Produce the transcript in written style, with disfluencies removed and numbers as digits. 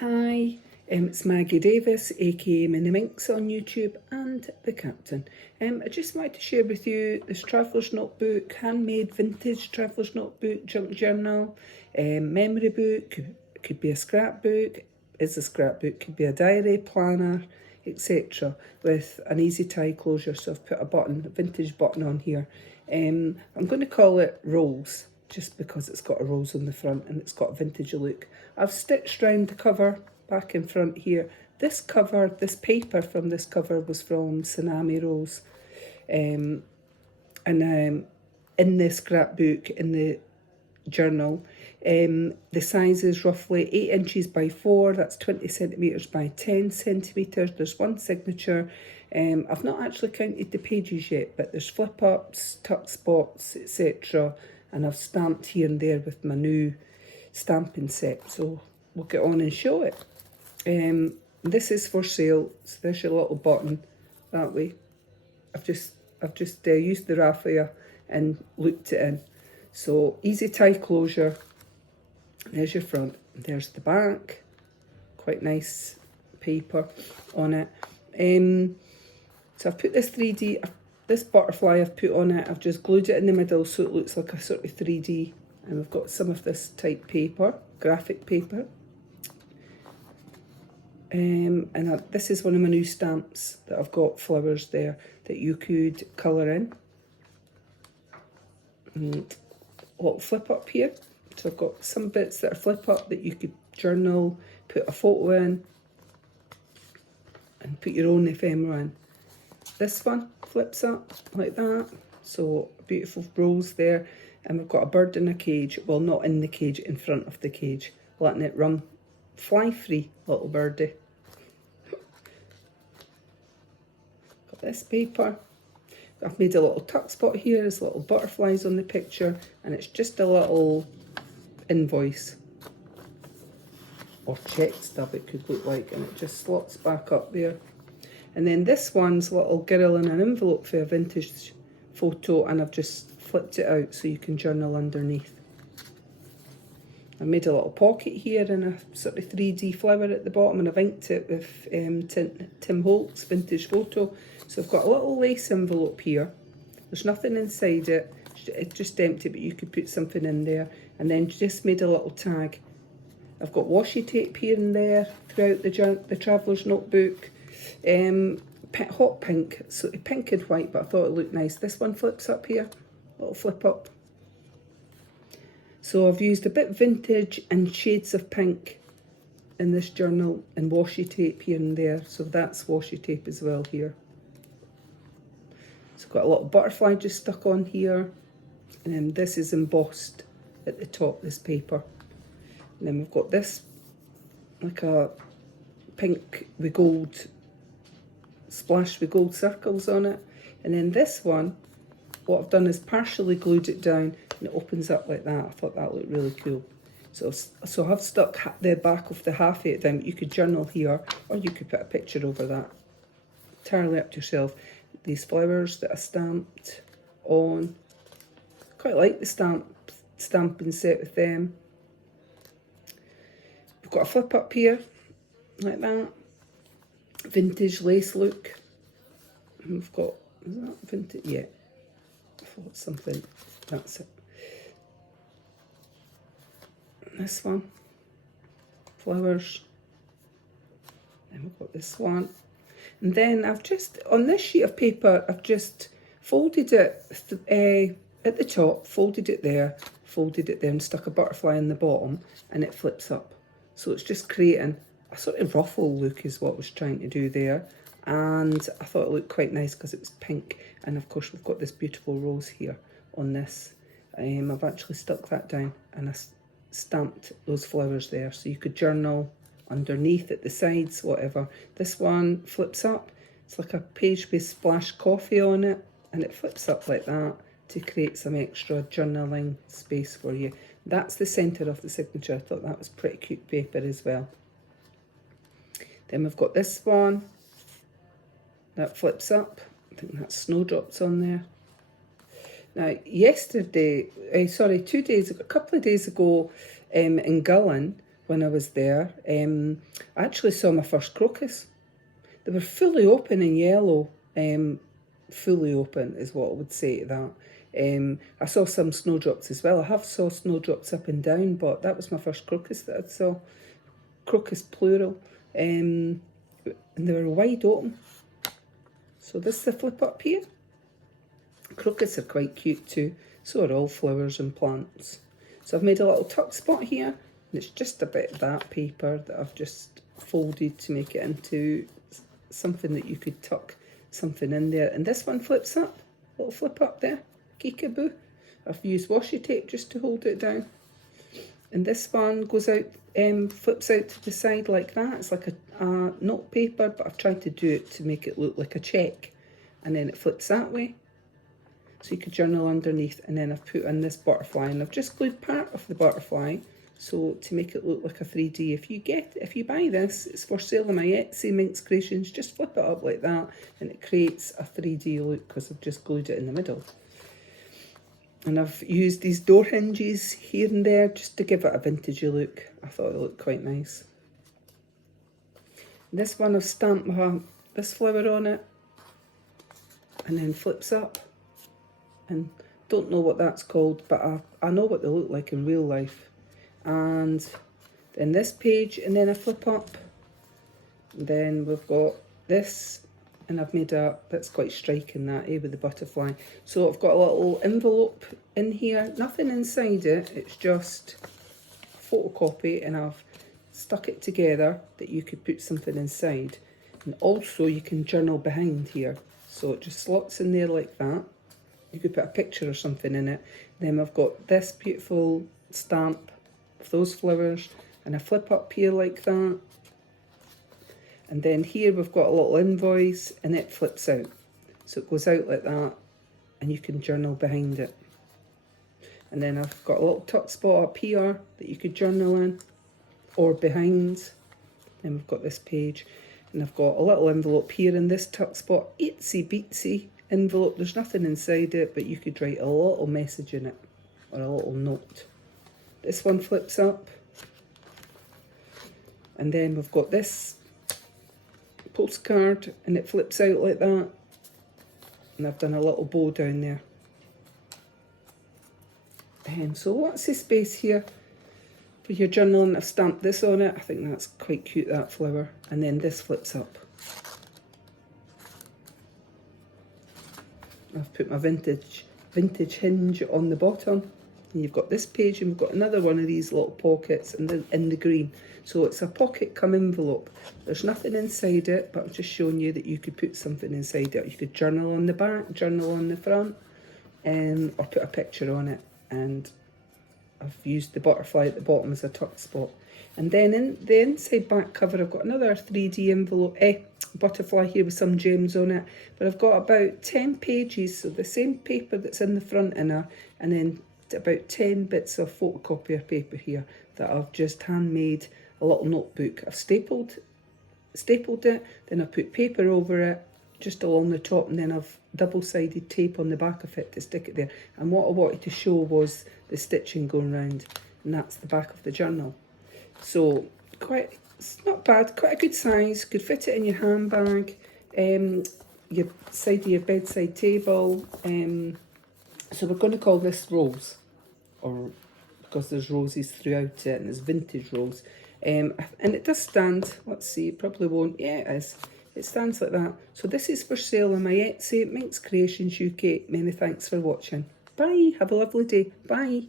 Hi, it's Maggie Davis, aka Mini Minx on YouTube, and the Captain. I just wanted to share with you this traveller's notebook, handmade vintage traveller's notebook, junk journal, memory book, could be a scrapbook, is a scrapbook, could be a diary, planner, etc. with an easy tie closure. So I've put a vintage button on here. I'm going to call it Rolls, just because it's got a rose on the front and it's got a vintage look. I've stitched round the cover back in front here. This paper from this cover was from TsunamiRose. And in the scrapbook, in the journal, the size is roughly 8 inches by 4, that's 20 centimetres by 10 centimetres. There's one signature. I've not actually counted the pages yet, but there's flip ups, tuck spots, etc. And I've stamped here and there with my new stamping set, so we'll get on and show it. This is for sale, so there's your little button that way. I've just used the raffia and looped it in. So easy tie closure. There's your front, there's the back, quite nice paper on it. So I've put this 3D, this butterfly I've put on it, I've just glued it in the middle so it looks like a sort of 3D. And we've got some of this type paper, graphic paper. This is one of my new stamps that I've got flowers there that you could colour in. And a little flip up here. So I've got some bits that are flip up that you could journal, put a photo in, and put your own ephemera in. This one flips up like that. So a beautiful rose there. And we've got a bird in a cage. Well, not in the cage, in front of the cage. Letting it run fly free, little birdie. Got this paper. I've made a little tuck spot here. There's little butterflies on the picture. And it's just a little invoice. Or check stub it could look like. And it just slots back up there. And then this one's a little girl in an envelope for a vintage photo. And I've just flipped it out so you can journal underneath. I made a little pocket here and a sort of 3D flower at the bottom, and I've inked it with Tim Holt's vintage photo. So I've got a little lace envelope here. There's nothing inside it, it's just empty, but you could put something in there. And then just made a little tag. I've got washi tape here and there throughout the traveller's notebook. Hot pink, so pink and white, but I thought it looked nice. This one flips up here, little flip up. So I've used a bit vintage and shades of pink in this journal and washi tape here and there. So that's washi tape as well here. So I've got a little butterfly just stuck on here. And then this is embossed at the top, this paper. And then we've got this, like a pink with gold, splashed with gold circles on it. And then this one, what I've done is partially glued it down and it opens up like that. I thought that looked really cool. So I've stuck the back of the half eight down. You could journal here or you could put a picture over that. Entirely up to yourself. These flowers that I stamped on. Quite like the stamping set with them. We've got a flip up here, like that. Vintage lace look. And we've got, is that vintage? Yeah. I thought something, that's it. This one, flowers. Then we've got this one. And then I've just, on this sheet of paper, I've just folded it at the top, folded it there, and stuck a butterfly in the bottom, and it flips up. So it's just creating a sort of ruffle look is what I was trying to do there. And I thought it looked quite nice because it was pink. And of course we've got this beautiful rose here on this. I've actually stuck that down and I stamped those flowers there. So you could journal underneath, at the sides, whatever. This one flips up. It's like a page with splashed coffee on it. And it flips up like that to create some extra journaling space for you. That's the centre of the signature. I thought that was pretty cute paper as well. Then we've got this one. That flips up. I think that's snowdrops on there. Now, a couple of days ago in Gullen, when I was there. I actually saw my first crocus. They were fully open in yellow. Fully open is what I would say to that. I saw some snowdrops as well. I have saw snowdrops up and down, but that was my first crocus that I saw. Crocus plural. And they were wide open. So this is the flip up here. Crocus are quite cute too. So are all flowers and plants. So I've made a little tuck spot here. And it's just a bit of that paper that I've just folded to make it into something that you could tuck something in there. And this one flips up. Little flip up there. Geekaboo. I've used washi tape just to hold it down. And this one goes out, flips out to the side like that. It's like a note paper, but I've tried to do it to make it look like a check. And then it flips that way. So you could journal underneath. And then I've put in this butterfly. And I've just glued part of the butterfly so to make it look like a 3D. If you buy this, it's for sale on my Etsy, Minx Creations. Just flip it up like that. And it creates a 3D look because I've just glued it in the middle. And I've used these door hinges here and there just to give it a vintagey look. I thought it looked quite nice. This one I've stamped this flower on it. And then flips up. And don't know what that's called, but I know what they look like in real life. And then this page, and then I flip up. And then we've got this. And I've made that's quite striking that, with the butterfly. So I've got a little envelope in here, nothing inside it, it's just a photocopy, and I've stuck it together that you could put something inside. And also you can journal behind here. So it just slots in there like that. You could put a picture or something in it. Then I've got this beautiful stamp of those flowers, and I flip up here like that. And then here we've got a little invoice, and it flips out. So it goes out like that, and you can journal behind it. And then I've got a little tuck spot up here that you could journal in, or behind. Then we've got this page, and I've got a little envelope here in this tuck spot. Itsy bitsy envelope. There's nothing inside it, but you could write a little message in it, or a little note. This one flips up. And then we've got this postcard, and it flips out like that. And I've done a little bow down there. And so what's the space here for your journaling? I've stamped this on it. I think that's quite cute, that flower. And then this flips up. I've put my vintage hinge on the bottom. And you've got this page, and we've got another one of these little pockets in the green. So it's a pocket come envelope. There's nothing inside it, but I'm just showing you that you could put something inside it. You could journal on the back, journal on the front, or put a picture on it. And I've used the butterfly at the bottom as a tuck spot. And then in the inside back cover, I've got another 3D envelope, butterfly here with some gems on it. But I've got about 10 pages, so the same paper that's in the front inner, and then about 10 bits of photocopier paper here that I've just handmade a little notebook. I've stapled it, then I put paper over it just along the top, and then I've double-sided tape on the back of it to stick it there. And what I wanted to show was the stitching going round, and that's the back of the journal. So it's not bad, quite a good size, could fit it in your handbag, your side of your bedside table. So we're going to call this Rose, because there's roses throughout it, and it's vintage rose. And it does stand, let's see, it probably won't, yeah it is. It stands like that. So this is for sale on my Etsy, MinxCreationsUK. Many thanks for watching. Bye, have a lovely day, bye.